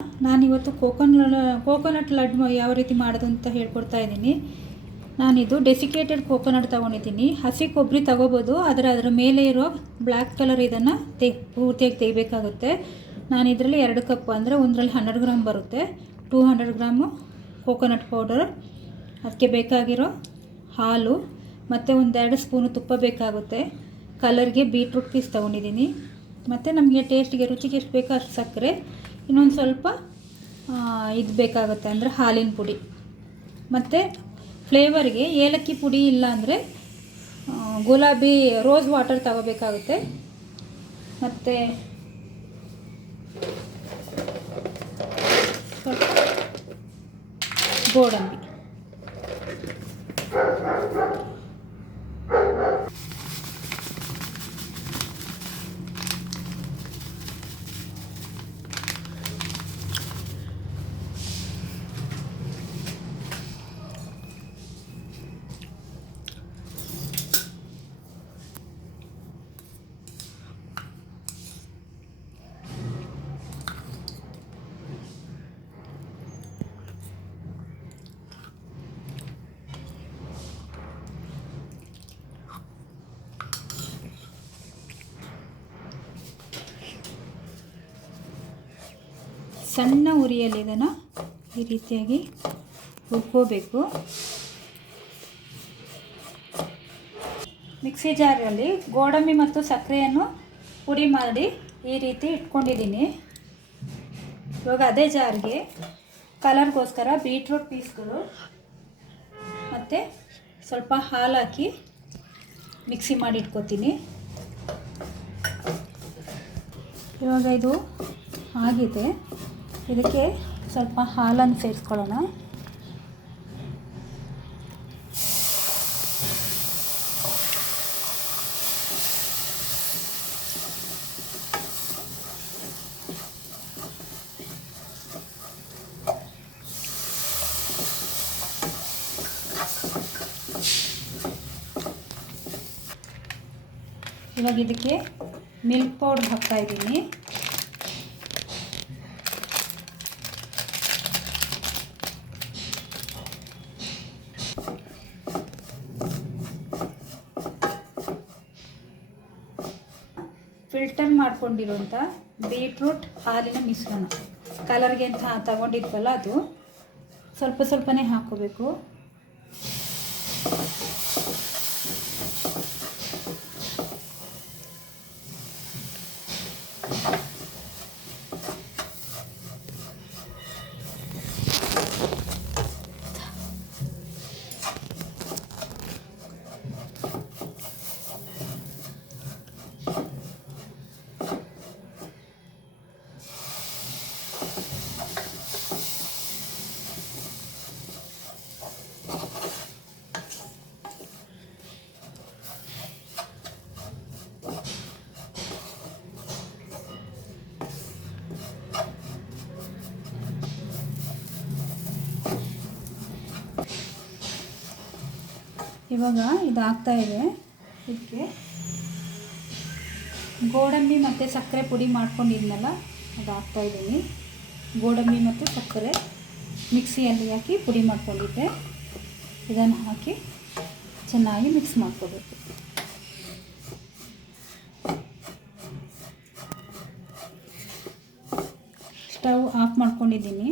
ನಾನಿವತ್ತು ಕೋಕೋನಟ್ ಲಡ್ಡು ಯಾವ ರೀತಿ ಮಾಡೋದು ಅಂತ ಹೇಳ್ಕೊಡ್ತಾ ಇದ್ದೀನಿ. ನಾನಿದು ಡೆಸಿಕೇಟೆಡ್ ಕೋಕೋನಟ್ ತೊಗೊಂಡಿದ್ದೀನಿ. ಹಸಿ ಕೊಬ್ಬರಿ ತೊಗೋಬೋದು, ಆದರೆ ಅದರ ಮೇಲೆ ಇರೋ ಬ್ಲ್ಯಾಕ್ ಕಲರ್ ಇದನ್ನು ಪೂರ್ತಿಯಾಗಿ ತೆಗಿಬೇಕಾಗುತ್ತೆ. ನಾನು ಇದರಲ್ಲಿ 2 ಕಪ್ ಅಂದರೆ ಒಂದರಲ್ಲಿ 100 ಗ್ರಾಮ್ ಬರುತ್ತೆ. 200 ಗ್ರಾಮು ಕೋಕೋನಟ್ ಪೌಡರ್, ಅದಕ್ಕೆ ಬೇಕಾಗಿರೋ ಹಾಲು ಮತ್ತು 1-2 ಸ್ಪೂನು ತುಪ್ಪ ಬೇಕಾಗುತ್ತೆ. ಕಲರ್ಗೆ ಬೀಟ್ರೂಟ್ ಪೀಸ್ ತೊಗೊಂಡಿದ್ದೀನಿ. ಮತ್ತು ನಮಗೆ ಟೇಸ್ಟಿಗೆ ರುಚಿಗೆ ಎಷ್ಟು ಬೇಕೋ ಅಷ್ಟು ಸಕ್ಕರೆ, ಇನ್ನೊಂದು ಸ್ವಲ್ಪ ಇದು ಬೇಕಾಗುತ್ತೆ ಅಂದರೆ ಹಾಲಿನ ಪುಡಿ, ಮತ್ತು ಫ್ಲೇವರ್ಗೆ ಏಲಕ್ಕಿ ಪುಡಿ ಇಲ್ಲ ಅಂದರೆ ಗುಲಾಬಿ ರೋಸ್ ವಾಟರ್ ತಗೋಬೇಕಾಗುತ್ತೆ. ಮತ್ತು ಗೋಡಂಬಿ. ಸಣ್ಣ ಉರಿಯಲ್ಲಿ ಇದನ್ನು ಈ ರೀತಿಯಾಗಿ ರುಬ್ಕೋಬೇಕು. ಮಿಕ್ಸಿ ಜಾರಲ್ಲಿ ಗೋಡಂಬಿ ಮತ್ತು ಸಕ್ಕರೆಯನ್ನು ಪುಡಿ ಮಾಡಿ ಈ ರೀತಿ ಇಟ್ಕೊಂಡಿದ್ದೀನಿ. ಇವಾಗ ಅದೇ ಜಾರ್ಗೆ ಕಲರ್ಗೋಸ್ಕರ ಬೀಟ್ರೂಟ್ ಪೀಸ್ಗಳು ಮತ್ತು ಸ್ವಲ್ಪ ಹಾಲು ಹಾಕಿ ಮಿಕ್ಸಿ ಮಾಡಿ ಇಟ್ಕೊತೀನಿ. ಇವಾಗ ಇದು ಆಗಿದೆ. ಇದಕ್ಕೆ ಸ್ವಲ್ಪ ಹಾಲನ್ನು ಸೇರಿಸ್ಕೊಳ್ಳೋಣ. ಇವಾಗ ಇದಕ್ಕೆ ಮಿಲ್ಕ್ ಪೌಡರ್ ಹಾಕ್ತಾ ಇದ್ದೀನಿ. ಫಿಲ್ಟರ್ ಮಾಡ್ಕೊಂಡಿರೋಂಥ ಬೀಟ್ರೂಟ್ ಹಾಲಿನ ಮಿಶ್ರಣ, ಕಲರ್ಗೆ ಅಂತ ತಗೊಂಡಿದ್ವಲ್ಲ ಅದು ಸ್ವಲ್ಪ ಸ್ವಲ್ಪನೇ ಹಾಕ್ಕೋಬೇಕು. ಇವಾಗ ಇದು ಆಗ್ತಾಯಿದೆ. ಇದಕ್ಕೆ ಗೋಡಂಬಿ ಮತ್ತು ಸಕ್ಕರೆ ಪುಡಿ ಮಾಡ್ಕೊಂಡಿದ್ನಲ್ಲ ಅದು ಹಾಕ್ತಾಯಿದ್ದೀನಿ. ಗೋಡಂಬಿ ಮತ್ತು ಸಕ್ಕರೆ ಮಿಕ್ಸಿಯಲ್ಲಿ ಹಾಕಿ ಪುಡಿ ಮಾಡ್ಕೊಂಡಿದ್ದೆ. ಇದನ್ನು ಹಾಕಿ ಚೆನ್ನಾಗಿ ಮಿಕ್ಸ್ ಮಾಡ್ಕೋಬೇಕು. ಸ್ಟವ್ ಆಫ್ ಮಾಡ್ಕೊಂಡಿದ್ದೀನಿ.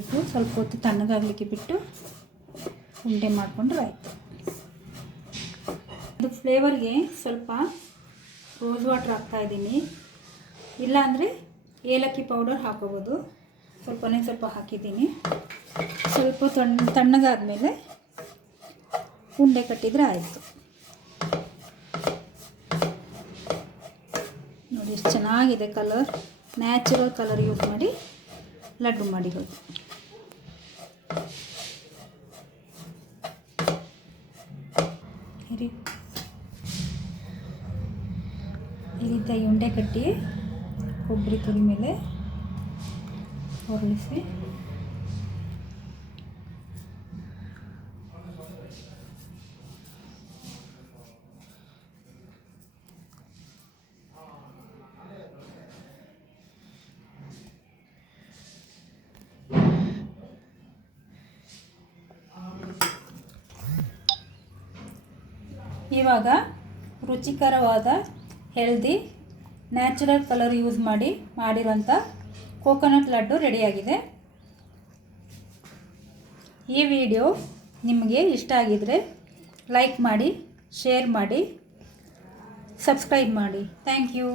ಇದು ಸ್ವಲ್ಪ ಹೊತ್ತು ತಣ್ಣಗಾಗಲಿಕ್ಕೆ ಬಿಟ್ಟು ಉಂಡೆ ಮಾಡಿಕೊಂಡ್ರೆ ಆಯಿತು. ಇದು ಫ್ಲೇವರ್ಗೆ ಸ್ವಲ್ಪ ರೋಸ್ ವಾಟರ್ ಹಾಕ್ತಾಯಿದ್ದೀನಿ. ಇಲ್ಲಾಂದರೆ ಏಲಕ್ಕಿ ಪೌಡರ್ ಹಾಕೋಬೋದು. ಸ್ವಲ್ಪ ಹಾಕಿದ್ದೀನಿ. ಸ್ವಲ್ಪ ತಣ್ಣಗಾದ್ಮೇಲೆ ಉಂಡೆ ಕಟ್ಟಿದರೆ ಆಯಿತು. ನೋಡಿ ಎಷ್ಟು ಚೆನ್ನಾಗಿದೆ ಕಲರ್. ನ್ಯಾಚುರಲ್ ಕಲರ್ ಯೂಸ್ ಮಾಡಿ ಲಡ್ಡು ಮಾಡಿರೋದು. ಈ ರೀತಿಯಾಗಿ ಉಂಡೆ ಕಟ್ಟಿ ಕೊಬ್ಬರಿ ತುರಿ ಮೇಲೆ ಹೊರಳಿಸಿ ಇವಾಗ ರುಚಿಕರವಾದ ಹೆಲ್ದಿ ನ್ಯಾಚುರಲ್ ಕಲರ್ ಯೂಸ್ ಮಾಡಿರೋಂಥ ಕೋಕೋನಟ್ ಲಡ್ಡು ರೆಡಿಯಾಗಿದೆ. ಈ ವಿಡಿಯೋ ನಿಮಗೆ ಇಷ್ಟ ಆಗಿದರೆ ಲೈಕ್ ಮಾಡಿ, ಶೇರ್ ಮಾಡಿ, ಸಬ್ಸ್ಕ್ರೈಬ್ ಮಾಡಿ. Thank you.